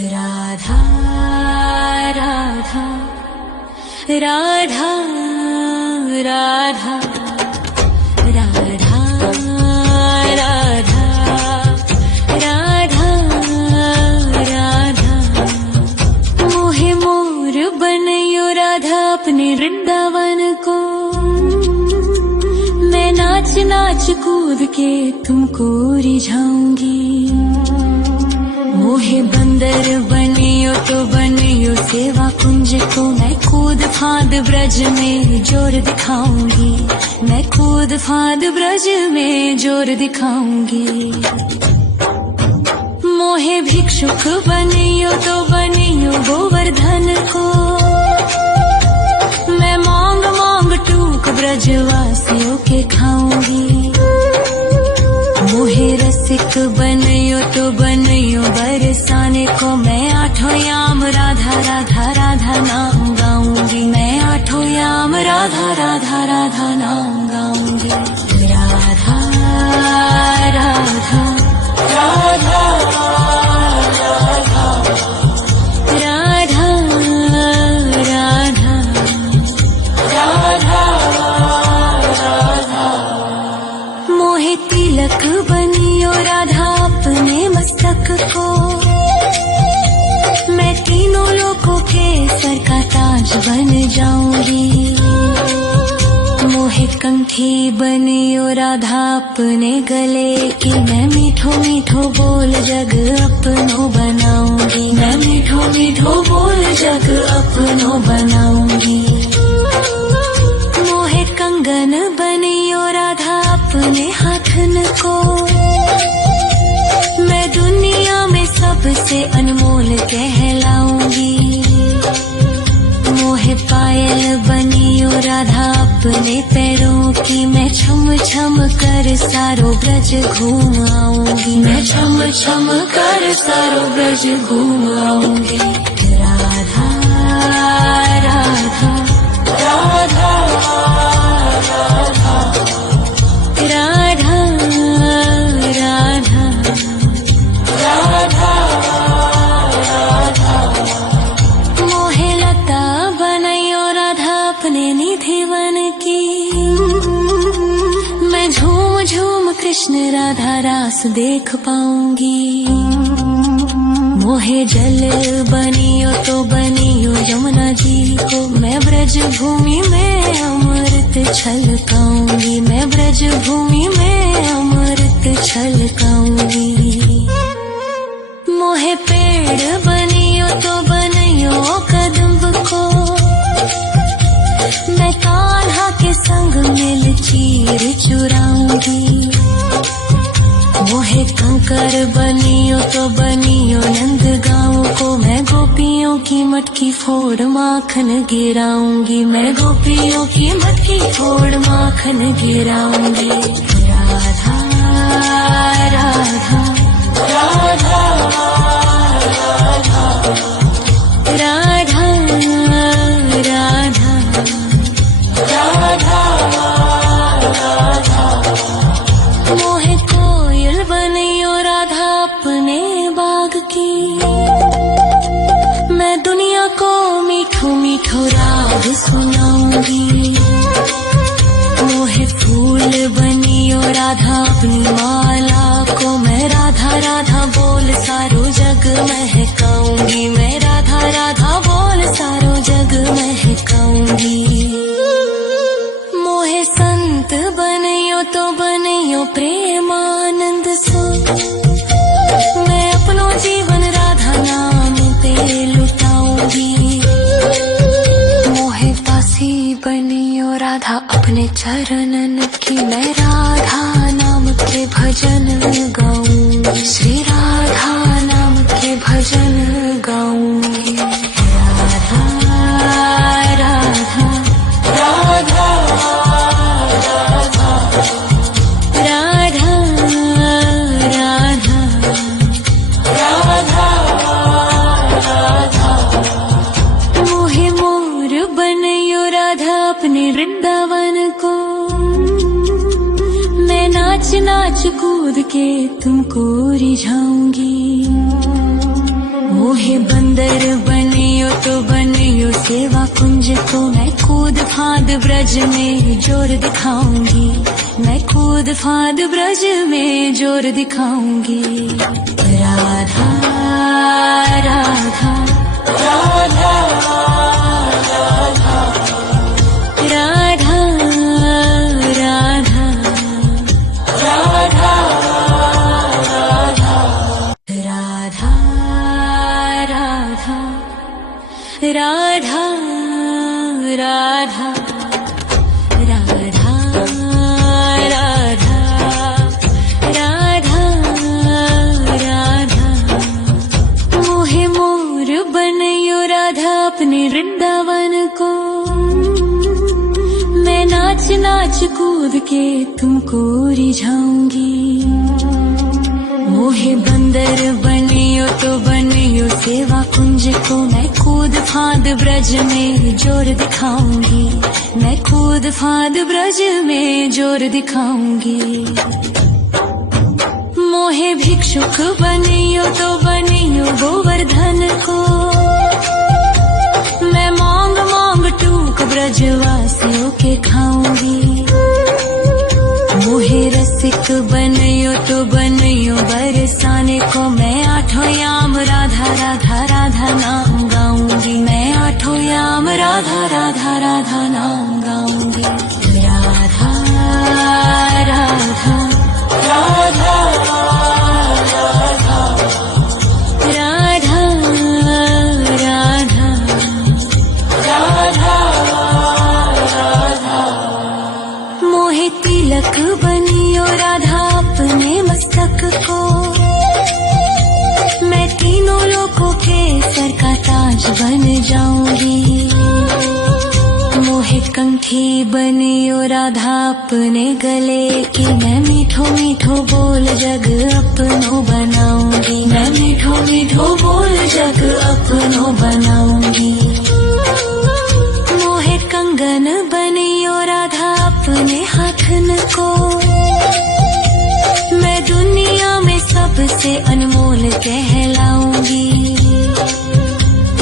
राधा राधा राधा राधा राधा राधा राधा राधा मोहे मोर बनयो राधा अपने वृंदावन को। मैं नाच नाच कूद के तुमको रिझाऊंगी। मोहे बंदर बनियो तो बनियो सेवा कुंज को। मैं कूद फांद ब्रज में जोर दिखाऊंगी। मैं कूद फांद ब्रज में जोर दिखाऊंगी। मोहे भिक्षुक बनियो तो बनियो गोवर्धन को। मैं मांग मांग टूक ब्रजवासियों के खाऊंगी। मोहे रसिक बनियो तो बनियो बरसाने को। मैं आठों याम राधा राधा राधा नाम गाऊंगी। मैं आठों याम राधा राधा राधा नाम गाऊंगी। राधा राधा राधा राधा राधा राधा राधा मोहे तिलक बनियो राधा अपने मस्तक को। मैं तीनों लोगों के सर का ताज बन जाऊंगी। मोहे कंठी बनियो राधा अपने गले की। मैं मीठो मीठो बोल जग अपनो बनाऊंगी। मैं मीठो मीठो बोल जग अपनो बनाऊंगी। मोहे कंगन बनियो राधा अपने हाथन को। मैं दुनिया में सबसे अनमोल कहलाऊंगी। मोहे पायल बनियो राधा अपने पैरों की। मैं छम छम कर सारो ब्रज घूम आऊंगी। मैं छम छम कर सारो ब्रज घूम आऊंगी। राधा राधा राधा राधा राधा राधा राधा मोहे लता बनायो राधा अपने निधि वन की। मैं झूम झूम कृष्ण राधा रास देख पाऊंगी। मोहे जल बनियो तो बनियो यमुना जी को। मैं ब्रज भूमि में अमृत छलकाऊंगी। मैं ब्रज भूमि में अमृत छलकाऊंगी। मोहे पेड़ बनियो तो बनियो कदम्ब को। मैं कान्हा के संग मिल चीर चुराऊंगी। मोहे कंकर बनियो तो बनियो नंद गाँव को। मैं गोपियों की मटकी फोड़ माखन गिराऊंगी। मैं गोपियों की मटकी फोड़ माखन गिराऊंगी। राधा राधा राधा राधा राधा राधा राधा मोहे कोयल बनियो राधा अपने बाग की। मैं दुनिया को मीठो मीठो राग सुनाऊंगी। मोहे फूल बनियो राधा अपनी माला को। मैं राधा राधा बोल सारो जग महकाऊंगी। मैं राधा राधा बोल सारो जग महकाऊंगी। मोहे संत बनियो तो बनियो प्रेमानंद सो। मैं अपनो जीवन राधा नाम पे लुटाऊंगी। मोहे दासी बनियो राधा अपने चरणन की। मैं राधा नाम के भजन गाऊंगी। श्री राधा नाम के भजन गाऊंगी। राधा राधा राधा राधा राधा राधा राधा राधा मोहे मोर बनयो राधा अपने वृंदावन को। मैं नाच नाच कूद के तुमको रिझाऊंगी। मोहे बंदर बनियो तो बनियो सेवा कुंज को, मैं कूद फांद ब्रज में जोर दिखाऊंगी, मैं कूद फांद ब्रज में जोर दिखाऊंगी। राधा राधा राधा राधा राधा राधा राधा राधा राधा राधा राधा राधा राधा राधा। मोहे मोर बनयो राधा अपने वृंदावन को, मैं नाच नाच कूद के तुमको रिझाऊंगी। मोहे बंदर बनियो तो बनियो सेवा कुंज को, मैं कूद फांद ब्रज में जोर दिखाऊंगी, मैं कूद फांद ब्रज में जोर दिखाऊंगी। मोहे भिक्षुक बनियो तो बनियो गोवर्धन को, मैं मांग मांग टूक ब्रजवासियों के खाऊंगी। मोहे रसिक बनियो तो बनियो बरसाने को, मैं आठों याम राधा राधा राधा नाम गाऊंगी, मैं आठों याम राधा राधा राधा नाम गाऊंगी। राधा राधा राधा राधा राधा राधा राधा। मोहे तिलक बनियो राधा अपने मस्तक को, मैं तीनों लोगों के सर का ताज बन जाऊंगी। मोहे कंठी बनियो राधा अपने गले की, मैं मीठो मीठो बोल जग अपनो बनाऊंगी, मैं मीठो मीठो बोल जग अपनो बनाऊंगी। मोहे कंगन बनियो राधा अपने हाथन को, मैं दुनिया में सबसे अनमोल कहलाऊंगी।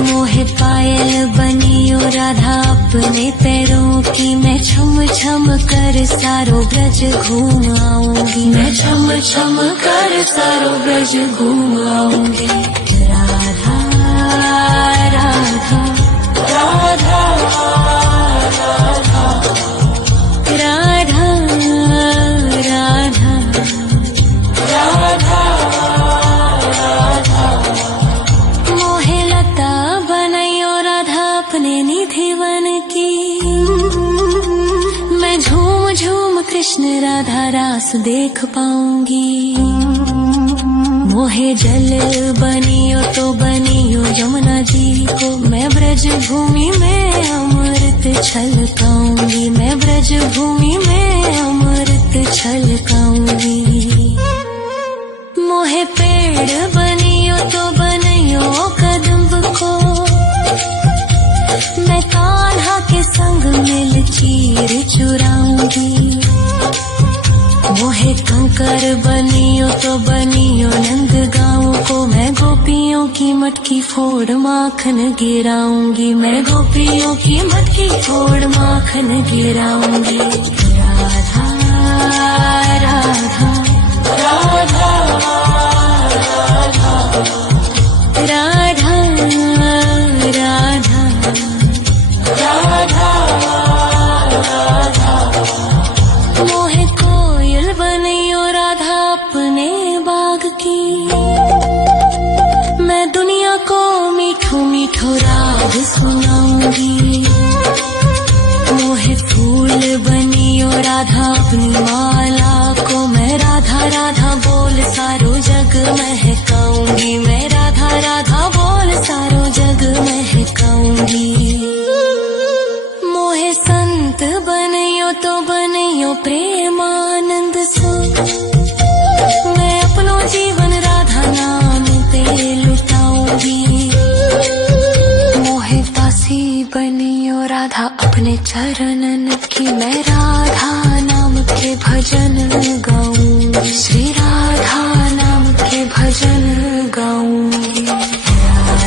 मोहे पायल बनियो राधा अपने पैरों की, मैं छम छम कर सारो ब्रज घूम आऊंगी, मैं छम छम कर सारो ब्रज घूम आऊंगी। राधा राधा राधा राधा राधा राधा राधा राधा। मोहे लता बनयो राधा अपने निधिवन की, मैं झूम झूम कृष्ण राधा रास देख पाऊंगी। मोहे जल बनियो तो बनियो यमुना जी को, मैं ब्रज भूमि में अमृत छलकाऊंगी, मैं ब्रज भूमि में अमृत छलकाऊंगी। मोहे पेड़ बनियो तो बनियो कदम्ब को, मैं कान्हा के संग मिल चीर चुराऊंगी। मोहे कंकर बनियो तो बनियो नंद गाँव को, मैं गोपियों की मटकी फोड़ माखन गिराऊंगी, मैं गोपियों की मटकी फोड़ माखन गिराऊंगी। राधा राधा राधा राधा राधा राधा राधा। मोहे कोयल बनियो राधा अपने बाग की, मैं दुनिया को मीठो मीठो राग सुनाऊंगी। मोहे फूल बनियो राधा अपनी माला को, मैं राधा राधा बोल सारो जग महकाऊंगी, मैं राधा राधा बोल सारो जग महकाऊंगी। मोहे संत बनियो तो बनियो प्रेमानंद सो, मैं अपनो जीवन राधा नाम ते लुटाऊंगी। मोहे दासी बनियो राधा अपने चरणन की, मैं राधा नाम के भजन